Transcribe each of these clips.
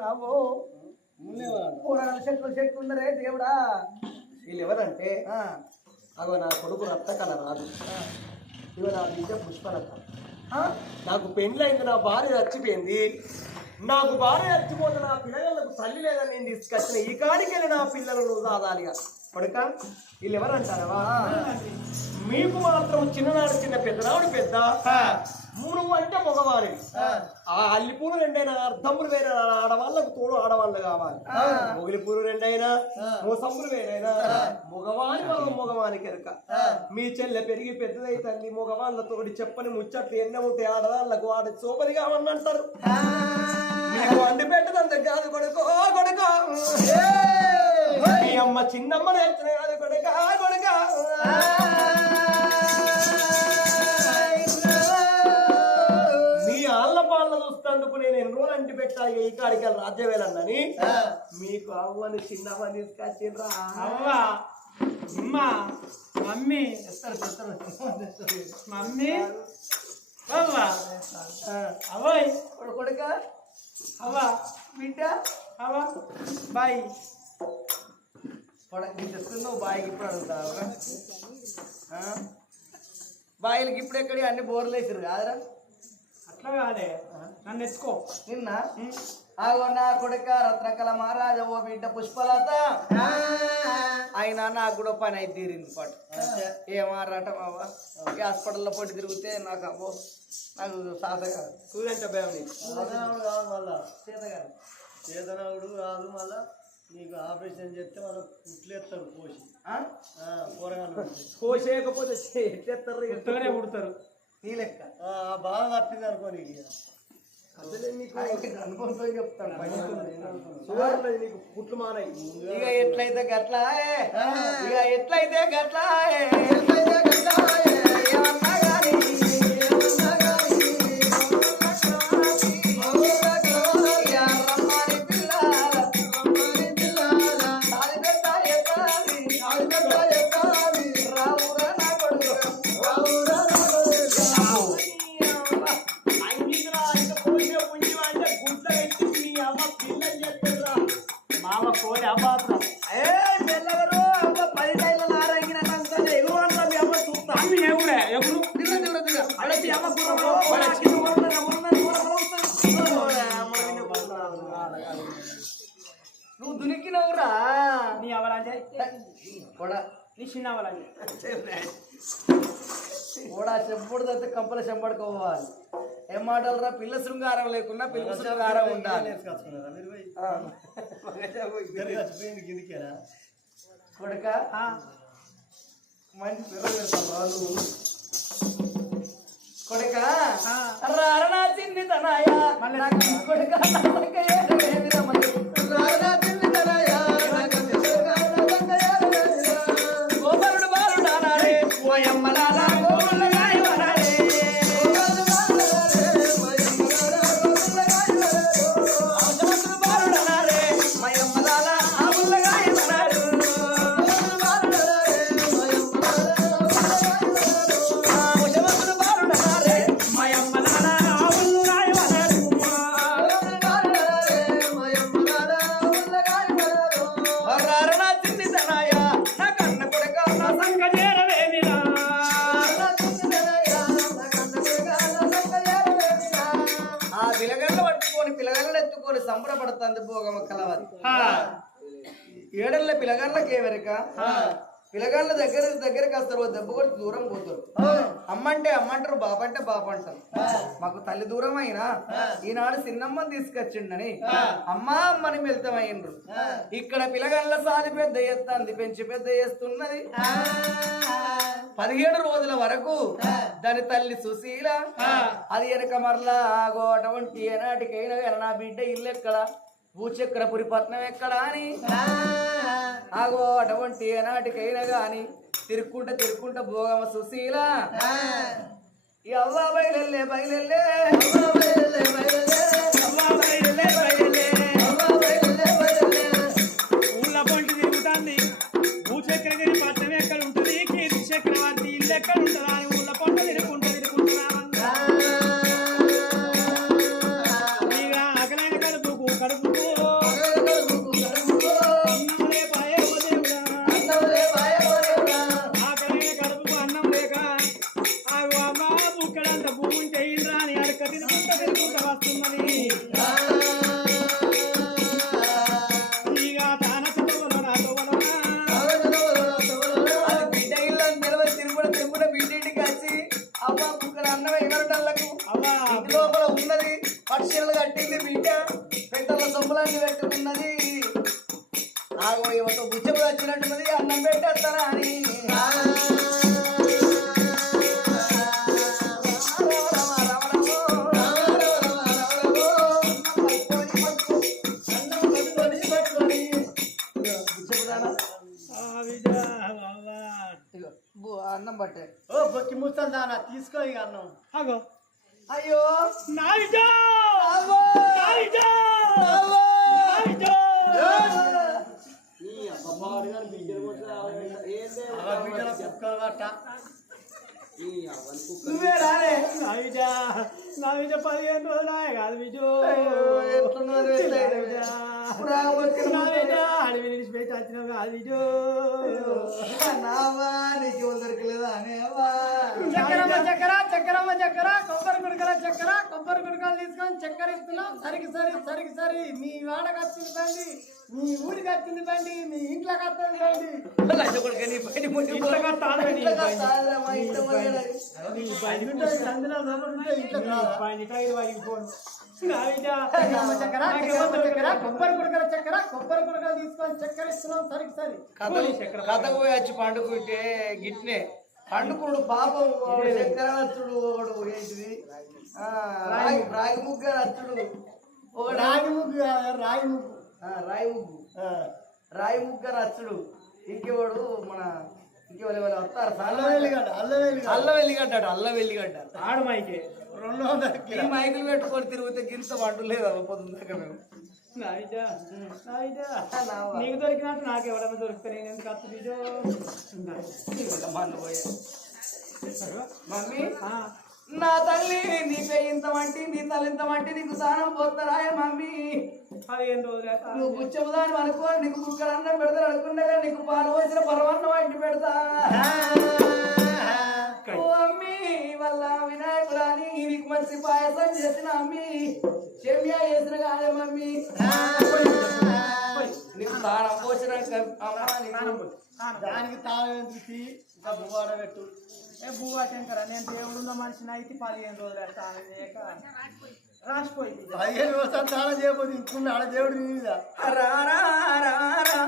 నావో. కూరగాయల చెట్లు చెట్లు ఉన్నరే దేవుడా. వీళ్ళు ఎవరంటే అగో నా కొడుకు రక్తకళ రాదు. ఇవ నా బిడ్డ పుష్పలత? నాకు పెండ్లైంది నా భార్య చచ్చిపోయింది. నాకు భార్య చచ్చిపోతే నా పిల్లలకు తల్లి లేదని నేను తీసుకొచ్చిన ఈ కాడికెళ్ళి నా పిల్లలు నువ్వు సాదాలిగా కొడుక వీళ్ళు ఎవరంటారవా మీకు మాత్రం చిన్ననాడు చిన్న పెద్దనాడు పెద్ద. మూడు అంటే మగవారి. ఆ. అల్లిపూలు రెండైనా అర్ధములు వేరే ఆడవాళ్ళకు తోడు ఆడవాళ్ళు కావాలి. మొగిలి పూలు రెండైనా మోసములు వేరైనా. మగవాని మనం మగవానికి ఎరక మీ చెల్లె పెరిగి పెద్దదై తల్లి మగవాళ్ళ తోడి చెప్పని ముచ్చట్లు ఎన్న ఉంటే ఆడవాళ్ళకు ఆడ సోపది కావని అంటారు అండి పెట్టదంత కాదు కొడుకో కొడుకో. మీ అమ్మ చిన్నమ్మ నేర్చిన కాదు కొడుక కొడుక. పెట్టాలి ఈ కాడికి రాజ్యవేలన్నని మీకు అవ్వని చిన్నమ్మ తీసుకొచ్చిండ్రా. అవ్వా అమ్మా మమ్మీ. మమ్మీ. అవ్వా. అవ్వాయ్. కొడుక. అవ్వా. బిడ్డ. అవ్వా. బాయ్. కొడక తెస్తున్నావు బాయికి ఇప్పుడు అడుగుతావు బాయిలకి ఇప్పుడు ఎక్కడి అన్ని బోర్లు వేసారు కాదురా. కాదే. నన్ను ఎత్తుకో. నిన్న? ఆగో నా కొడుక రత్నకల మహారాజా ఓ బిడ్డ పుష్పలత. అయినా నాకు కూడా పని అయితే తీరింది పాటు. ఏమారట బాబా ఈ హాస్పిటల్లో పొట్టి తిరిగితే నాకు అబ్బో నాకు సాధ కాదు. భయం నీకు. కాదు మళ్ళా. చేత కాదు కాదు మళ్ళా. నీకు ఆపరేషన్ చేస్తే వాళ్ళు కుట్లేస్తారు పోసి. ఆ? ఆ, కూరగాయలు. కోసేయకపోతే ఎట్లేస్తారు? ఎత్తుగానే పుడతారు నీ లెక్క. ఆ, బాగా తప్పింది అనుకో నీకు ఇక. అసలే నీకు అనుభవంతో చెప్తాను. నీకు పుట్లు మారాయి. ఇక ఎట్లయితే గట్లా ఇక ఎట్లయితే గట్లా ఎట్లయితే గట్లా కూడా నీ చిన్న అవలాంజే కూడా చెంపడుదైతే కంపల చెంపడుకోవాలి ఏం మాటలు రా పిల్ల శృంగారం లేకుండా పిల్ల శృంగారం ఉండాలి. కొడుక మంచి కొడుక రారణా చిన్ని తనాయ కొడుక ఓయమ్మలారా ఏడళ్ళ పిలగాళ్ళకి ఎవరిక పిలగాళ్ళ దగ్గర దగ్గరికి వస్తారు దెబ్బ కొట్టి దూరం పోతారు. అమ్మంటే అమ్మంటారు బాబంటే బాబు అంటారు మాకు తల్లి దూరం అయినా ఈనాడు చిన్నమ్మని తీసుకొచ్చిండని అమ్మా అమ్మని వెళ్తామైండ్రు ఇక్కడ పిలగాళ్ళ సాలి పెద్ద ఎత్తంది పెంచి పెద్ద చేస్తున్నది. పదిహేడు రోజుల వరకు దాని తల్లి సుశీల అది వెనక మరలా ఆగో అటువంటి ఏనాటికైనా కానీ నా బిడ్డ ఇల్లు ఎక్కడ భూచక్రపురి పట్నం ఎక్కడ అని? ఆగో అటువంటి ఏనాటికైనా గాని తిరుక్కుంట తిరుక్కుంట భోగమ సుశీల. అవ్వ బయలెల్లే బయలెల్లే. అవ్వ బయలెల్లే. వండి పెట్టుకున్నది. ఆగో ఇవతో బుచ్చకు వచ్చినట్టున్నది అన్నం పెట్టేస్తారా అని. బిడ్డ. అన్నం పట్టే. ఓ బొక్కి ముస్తాను దానా తీసుకో ఇక అన్నం. అగో అయ్యో. నా బిడ్డ కుక్కలు గట్ట నువ్వే రాలే. నా బిడ్డ నా బిడ్డ పదిహేను రోజులు కాదు బిడ్డ అడవి విడిచిపెట్టి వచ్చినావు? నావా దొరకలేదా చక్కెరమ్మ చక్కెర చక్కెరమ్మ చక్కెర కొబ్బరి గుడకల చక్కెర కొబ్బరి గుడకలు తీసుకొని చక్కెర ఇస్తున్నాం. సరికి సరి సరికి సరి. మీ వాడకి వచ్చింది బండి మీ ఊరికి వచ్చింది బండి మీ ఇంట్లోకి వస్తుంది బండి. ఇంట్లో నీ బండి. ఉంటే ఇంట్లో చక్కెర చక్కెర కొబ్బరి గుడకల చక్కెర కొబ్బరి గుడకలు తీసుకొని చక్కెర ఇస్తున్నాం సరికి సరి. కథకు పోయి వచ్చి పండుకుంటే గిట్నే. పండుకుడు పాపం చక్కెర నచ్చుడు ఒకడు ఏంటిది? ఆ, రాగి ముగ్గ. నచ్చుడు ఒకడు రాగి ముగ్గు రాగి ముగ్గు. రాయి ముగ్గు. ఆ. రాయి ముగ్గ నచ్చుడు ఇంకెవడు మన ఇంకెవరు ఎవరు వస్తారు? అల్లం వెల్లిగడ్డ అల్లం వెల్లిగడ్డ అల్ల అల్ల వెల్లిగడ్డ ఆడు మైకే. రెండు మైకులు పెట్టుకొని తిరిగితే గింత వంట లేదా దాకా మేము. నీకు దొరికినట్టు నాకు ఎవడన్నా దొరికితే నేను ఎందుకు అత్త పోయే. మమ్మీ ఆ, నా తల్లి నీపే ఇంత వంటి నీ తల్లి ఇంత వంటి నీకు స్నానం పోతారా మమ్మీ. పదిహేను రోజులు నువ్వు బుచ్చముదాని అనుకో నీకు బుక్కలు అన్నం పెడతారు అనుకున్నా కానీ నీకు పాలు వచ్చిన పరమాన్నం వంటి పెడతా. వల్ల వినాయకురాని నీకు మంచి పాయసం చేసిన అమ్మి. చెమ్యా చేసిన కాదే మమ్మీ నీకు. తాళం పోసినాక దానికి తాళం తీసి ఇంకా బువ్వాడ పెట్టు. ఏ బువ్వా శంకర నేను దేవుడున్న మనిషిని అయితే పదిహేను రోజులు ఆమె చేయక. రాసిపోయింది పదిహేను రోజులు తాళం చేయబోదు ఇంకున్న ఆడ దేవుడు మీద. రా రా రా రా.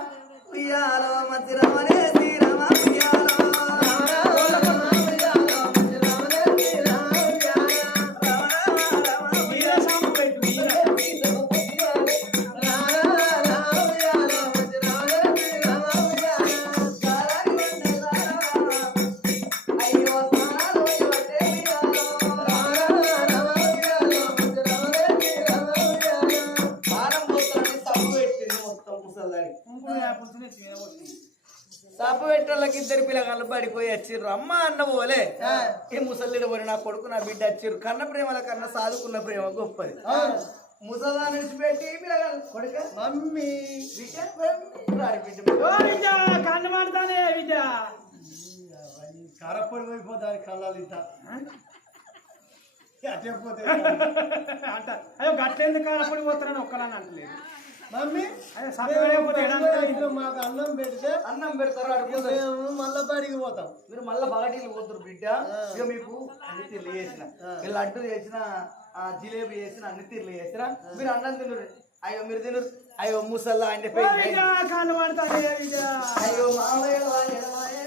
ఉయ్యాలో మధ్య శ్రీరమ ఉయ్యాలో. నా కొడుకు నా బిడ్డ వచ్చిర్రు కన్న ప్రేమల కన్నా సాదుకున్న ప్రేమ గొప్పది. ముసలా పిల్లగాళ్ళు కొడుక? మమ్మీ. బిడ్డ రారి బిడ్డ కరపడి పోయిపోతాను కళ్ళాలు ఇంత. అట్టేపోతే అంట. అయ్యో గట్లెందుకు కాడపడి పోతారని ఒక్కలని అంటలేదు. మమ్మీ మాకు అన్నం పెడితే అన్నం పెడతారు మేము మళ్ళా బడికి పోతాం. మీరు మళ్ళీ బాగటీలు పోతారు బిడ్డ. ఇక మీకు అన్ని తీర్లు చేసిన మీరు లడ్డు చేసిన ఆ జిలేబీ చేసిన అన్ని తీర్లు చేసిన మీరు అన్నం తినరు. అయ్యో మీరు తినరు. అయ్యో ముసల్లా అంటే అయ్యో మామయ్య ఎడవాయే, ఎడవాయే.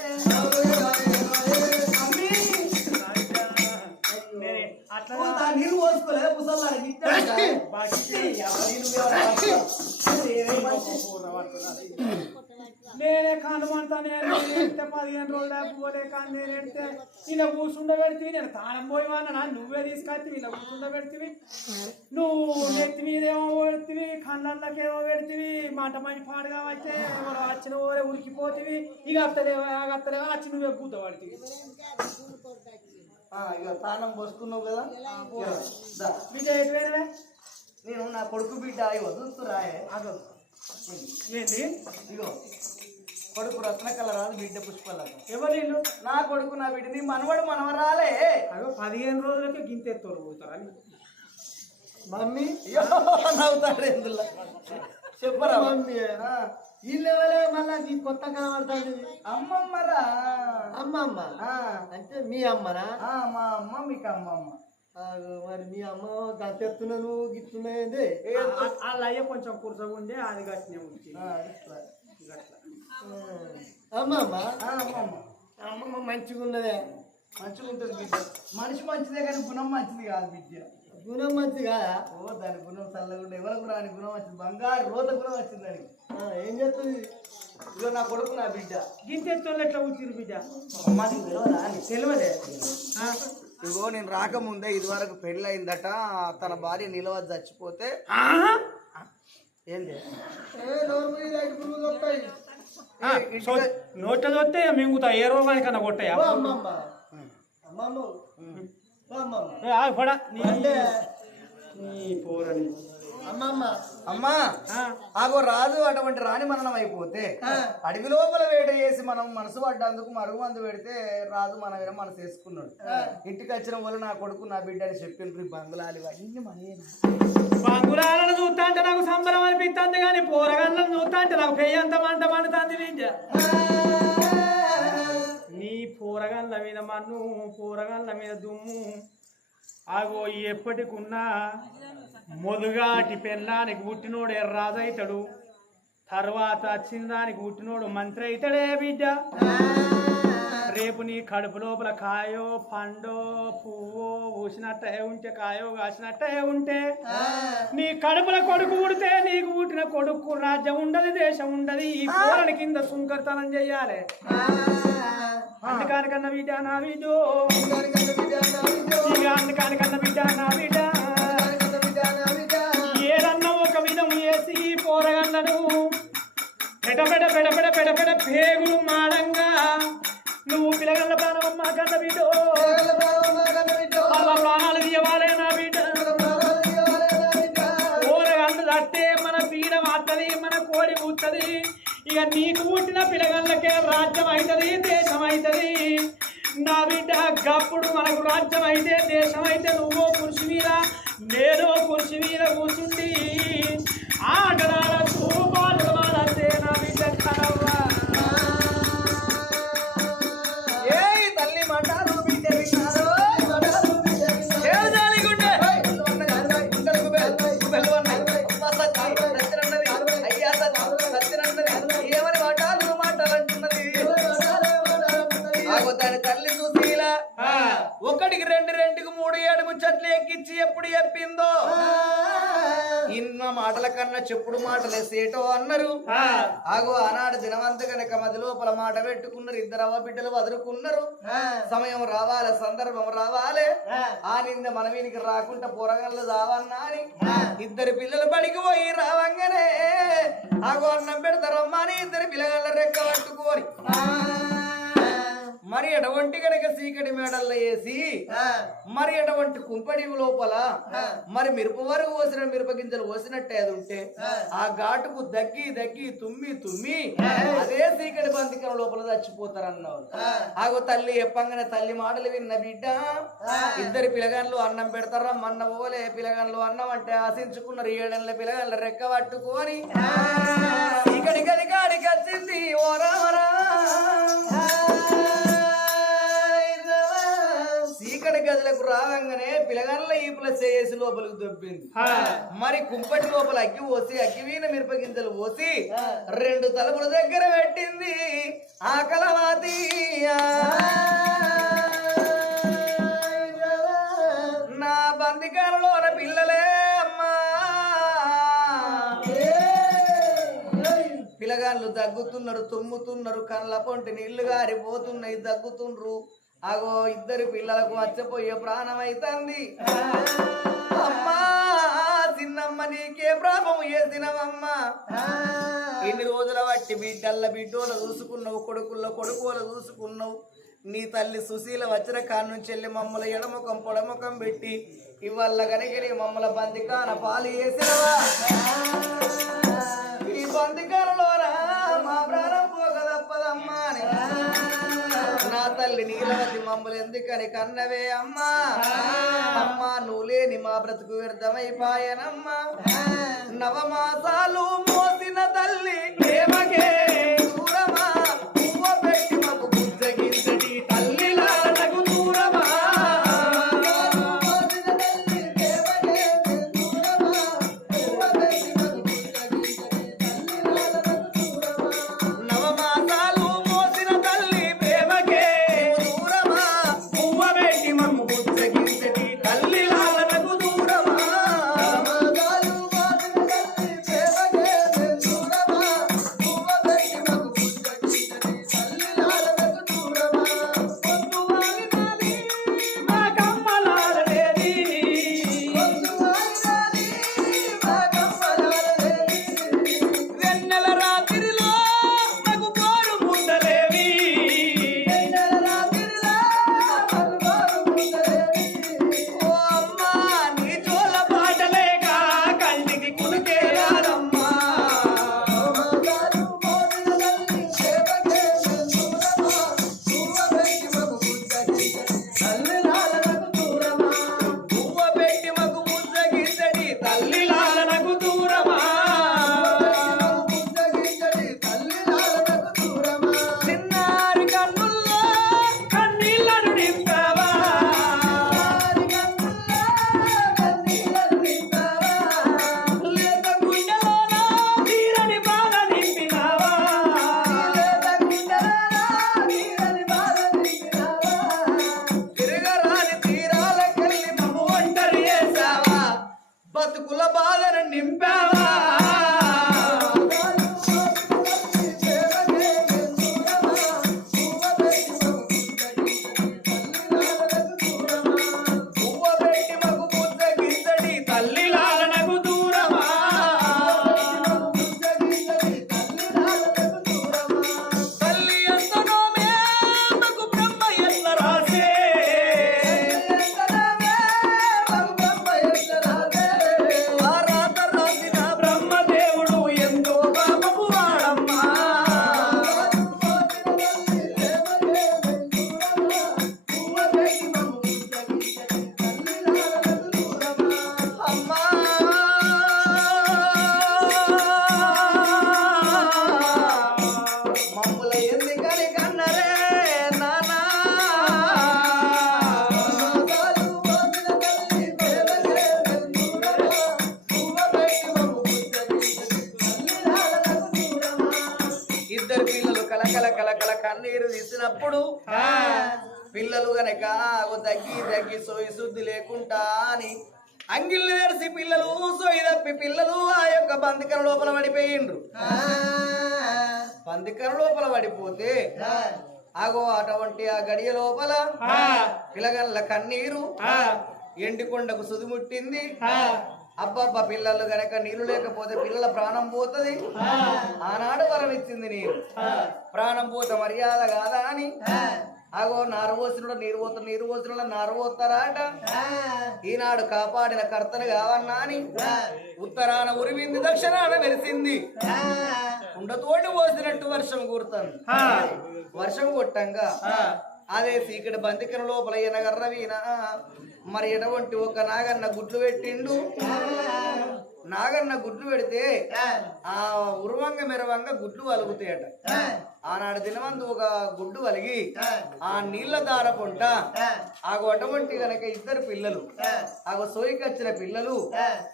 అమ్మీ! నా బిడ్డ. నేనే ముసల్లా నేనే నేనే పదిహేను రోజులు పోలే కానీ నేను ఎడితే ఇలా కూర్చుండబెడితే నేను తాళం పోయి అన్నా నువ్వే తీసుకొచ్చి ఇలా కూర్చుండబెడితివి నువ్వు నెత్తి మీద ఏమో పెడితివి కళ్ళకేమో పెడితివి మంట మంచి పాడుగా అయితే ఎవరో వచ్చిన పోలే ఉరికిపోతివి ఇక అత్తలేవా అత్తలేవా వచ్చి నువ్వే పూత పడితివి ఇక తానం పోసుకున్నావు కదా. బిడ్డ ఎటు? నేను నా కొడుకు బిడ్డ అయ్యి వదులుతురాయే అగో ఏంది ఇగో కొడుకు రత్నకళ రాదు బిడ్డ పుష్పలత. ఎవరు ఇల్లు నా కొడుకు నా బిడ్డ నీ మనవడు మనవరాలే. అగో పదిహేను రోజులకి గింతెత్తోరు పోతారని మమ్మీ నవ్వుతాడు ఎందులో? చెప్పరా? మమ్మీ లెవెలే మళ్ళా ఈ కొత్త కనబడుతుంది. అమ్మమ్మరా. అమ్మమ్మ? అంటే మీ అమ్మనా ఆ, మా అమ్మ మీకు అమ్మమ్మ. మరి మీ అమ్మ గట్టెత్తున్నాను గిట్టున్నాయింది వాళ్ళ అయ్య కొంచెం కురసగా ఉండే అది గట్టినే ఉంచి అమ్మమ్మ అమ్మమ్మ మంచిగా ఉన్నదే మంచిగా ఉంటుంది బిడ్డ. మనిషి మంచిదే కానీ గుణం మంచిది కాదు బిడ్డ. గుణం మంచి కాదా? ఓ దాని గుణం చల్లగా ఎవరికి రాని గుణం వచ్చింది బంగారు రోత గుణం వచ్చింది దానికి. ఏం చేస్తుంది? ఇదిగో నా కొడుకు నా బిడ్డ. గింతెత్తోళ్ళు ఎట్లా ఉచ్చిరు బిడ్డ? తెలియదా ఇదిగో నేను రాకముందే ఇది వరకు పెళ్ళయిందట తన భార్య నిలవద్ద చచ్చిపోతే. ఆ? ఏంది? నోట్ల చూస్తే మింగుతా ఏ కొట్టాయా? ఏ, ఆగు, పడా. నీ పోరని. అమ్మా ఆగో రాదు అటువంటి రాణి మననం అయిపోతే అడవి లోపల వేట చేసి మనం మనసు పడ్డందుకు మరుగు మందు పెడితే రాజు మన మీద మనసు వేసుకున్నాడు. ఇంటికి వచ్చిన వాళ్ళు నా కొడుకు నా బిడ్డ అని చెప్పిండ్రు ఈ బంగ్లాలు ఇవన్నీ బంగుళాలను చూస్తా అంటే నాకు సంబరం అనిపిస్తుంది కానీ పోరగాళ్ళను చూస్తా అంటే నాకు పెయ్యంత మంట మండుతుంది విద్య నీ పోరగాళ్ళ మీద మన్ను పోరగాళ్ళ మీద దుమ్ము ఆగో ఎప్పటికున్నా మొదుగాటి పెళ్ళానికి పుట్టినోడు ఎర్రాజైతాడు. తర్వాత వచ్చిన దానికి పుట్టినోడు మంత్రి అవుతాడే బిడ్డ. రేపు నీ కడుపు లోపల కాయో పండో పువ్వో ఊసినట్టే ఉంటే కాయో కాసినట్టే ఉంటే నీ కడుపుల కొడుకు పుడితే నీకు పుట్టిన కొడుకు రాజ్యం ఉండదు దేశం ఉండదు. ఈ కూరని కింద సుంకర్తనం చెయ్యాలి అందుకానికన్నా బిడ్డ నా బిడ్డో రాజ్యం అవుతుంది దేశం అవుతుంది నా బిడ్డ గప్పుడు మనకు రాజ్యం అయితే దేశం అయితే నువ్వో కన్నా చెప్పుడు మాటలే సేటో అన్నారు. ఆగో ఆనాడు దినవంత గనక మది లోపల మాట పెట్టుకున్నారు. ఇద్దరు అవ్వ బిడ్డలు వదులుకున్నారు. సమయం రావాలి సందర్భం రావాలి. ఆ. నింద మన వీనికి రాకుండా పొరగళ్ళు రావన్నా అని ఇద్దరు పిల్లలు బడికి పోయి రావంగానే ఎటువంటి గనక చీకటి మేడల్లో వేసి మరి ఎటువంటి కుంపడి లోపల మరి మిరప వరకు పోసిన మిరప గింజలు పోసినట్టే అది ఉంటే ఆ. ఘాటుకు దగ్గి దగ్గి తుమ్మి తుమ్మి అదే చీకటి బంతికల లోపల చచ్చిపోతారన్నారు ఆగో తల్లి ఎప్పంగానే తల్లి మాటలు విన్న బిడ్డ ఇద్దరు పిలగాన్లు అన్నం పెడతారా మన్న పోలే పిలగాన్లు అన్నం అంటే ఆశించుకున్నారు ఏడేళ్ళ పిలగాన్ల రెక్క పట్టుకొని. గది కాడికి వచ్చింది ఓ గదులకు రావంగానే పిలగాళ్ళ ఈపుల చేసి లోపలికి దొబ్బింది. మరి కుంపటి లోపల అగ్గి పోసి అగ్గి వీణ మిరప గింజలు పోసి రెండు తలుపుల దగ్గర పెట్టింది. ఆ. కలవాతి నా బందికాలలోన పిల్లలే అమ్మా. పిల్లగాళ్ళు దగ్గుతున్నారు తుమ్ముతున్నారు కళ్ళ పొంటి నీళ్ళు గారిపోతున్నాయి దగ్గుతుండ్రు అగో ఇద్దరు పిల్లలకు వచ్చపోయే ప్రాణం అవుతుంది అమ్మా చిన్నమ్మ నీకే ప్రాపం చేసినవమ్మా ఎన్ని రోజుల బట్టి బిడ్డల్ల బిడ్డోలు చూసుకున్నావు కొడుకుల్లో కొడుకులు చూసుకున్నావు. నీ తల్లి సుశీల వచ్చిన కాడ నుంచి వెళ్ళి మమ్మల్ని ఎడముఖం పొడముఖం పెట్టి ఇవాళ కనుక మమ్మల బందికాన పాలు వేసినవా? ఈ బందికాలలోనా మా ప్రాణం పోక తప్పదమ్మా అని. తల్లి నీలవతి మమ్మల్ని ఎందుకని కన్నవే అమ్మా? అమ్మా నువ్వు లేని మా బ్రతుకు వ్యర్థమైపాయనమ్మా. నవమాసాలు మోసిన తల్లి అంగిళ్ళు తెరిసి పిల్లలు సోయి తప్పి పిల్లలు ఆ యొక్క బందికర లోపల పడిపోయిండ్రు. బందికర లోపల పడిపోతే ఆగో అటువంటి ఆ గడియ లోపల పిల్లగల్ల కన్నీరు ఎండికొండకు సుదిముట్టింది. అబ్బబ్బా పిల్లలు గనక నీళ్ళు లేకపోతే పిల్లల ప్రాణం పోతది. ఆనాడు వరం ఇచ్చింది నీరు ప్రాణం పోతే మర్యాద కాదా అని అగో నారు పోసిన నీరు పోత నీరు పోసిన నారు ఈనాడు కాపాడిన కర్తను కావన్నా అని? ఉత్తరాన ఉరిమింది దక్షిణాన వెలిసింది కుండతోటి పోసినట్టు వర్షం కూరుతుంది వర్షం కొట్టంగా? అదే సీకటి బంతికర లోపల ఎనగర్ర వీణ. మరి ఎటువంటి ఒక నాగన్న గుడ్లు పెట్టిండు? నాగన్న గుడ్లు పెడితే ఆ. ఉరువంగ మెరవంగ గుడ్లు వలుగుతాయట ఆనాడు దినమందు ఒక గుడ్డు వలిగి ఆ. నీళ్ళ దార పొంట ఆగో అటువంటి గనక ఇద్దరు పిల్లలు ఆగో సోయికొచ్చిన పిల్లలు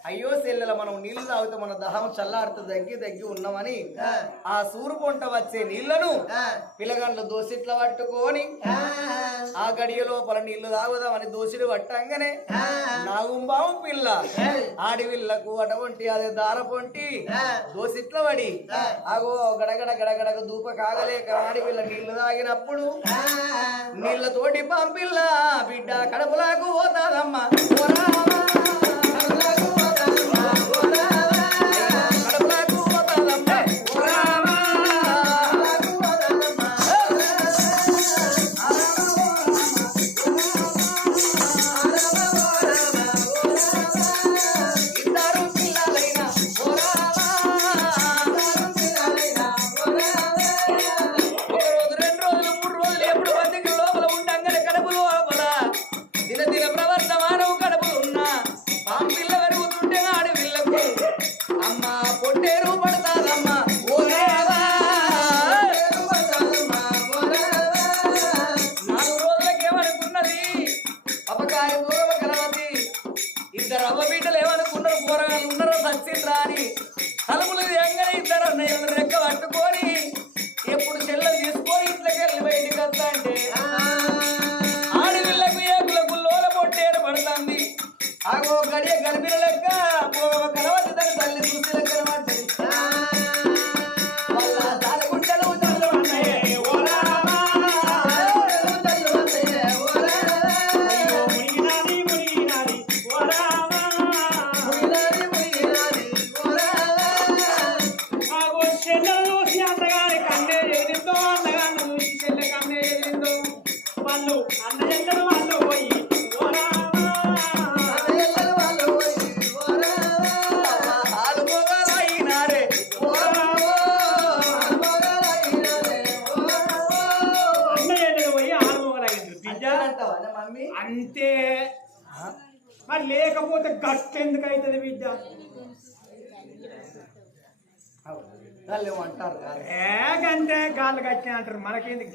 అయ్యో సెల్లెల మనం నీళ్ళు తాగితే మన దహం చల్లారుతూ దగ్గి దగ్గి ఉన్నామని ఆ. సూరు పొంట వచ్చే నీళ్ళను పిల్లగాండ్లు దోసిట్ల పట్టుకొని ఆ. గడియ లోపల నీళ్ళు తాగుదామని దోసిడు పట్టంగానే నాగుంబావు పిల్ల ఆడివిల్లకు అటువంటి అదే దార పొంటి దోసిట్ల పడి ఆగో గడగడ గడగడగ దూప కాగలేక ఆడివిల్ల నీళ్ళు తాగినప్పుడు నీళ్ళతోటి పంపిల్ల బిడ్డ కడుపులాకు పోతాదమ్మా. వాళ్ళు ఏమంటారు కాదు ఏకంటే గాళ్ళు కట్టిన అంటారు. మనకేందుకు